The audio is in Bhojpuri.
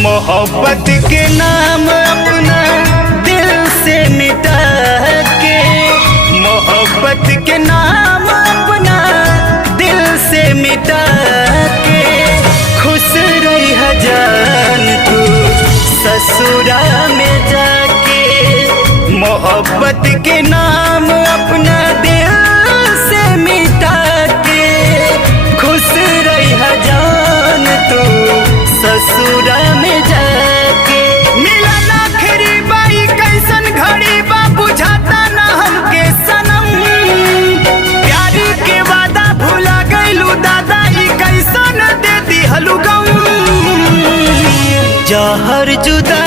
मोहब्बत के नाम अपना दिल से मिटा के, मोहब्बत के नाम अपना दिल से मिटा के, खुश रही जान तू ससुरा में जाके। मोहब्बत के नाम अपना दिल से मिटा के, खुश रही जान तू ससुरा में जाके। मिलन आखिरी बाई कैसन घड़ी बा बुझाता ना हमके सनम, प्यार के वादा भुला गइलू दादा ई कैसन दे दिहलू गम। जहर जुदा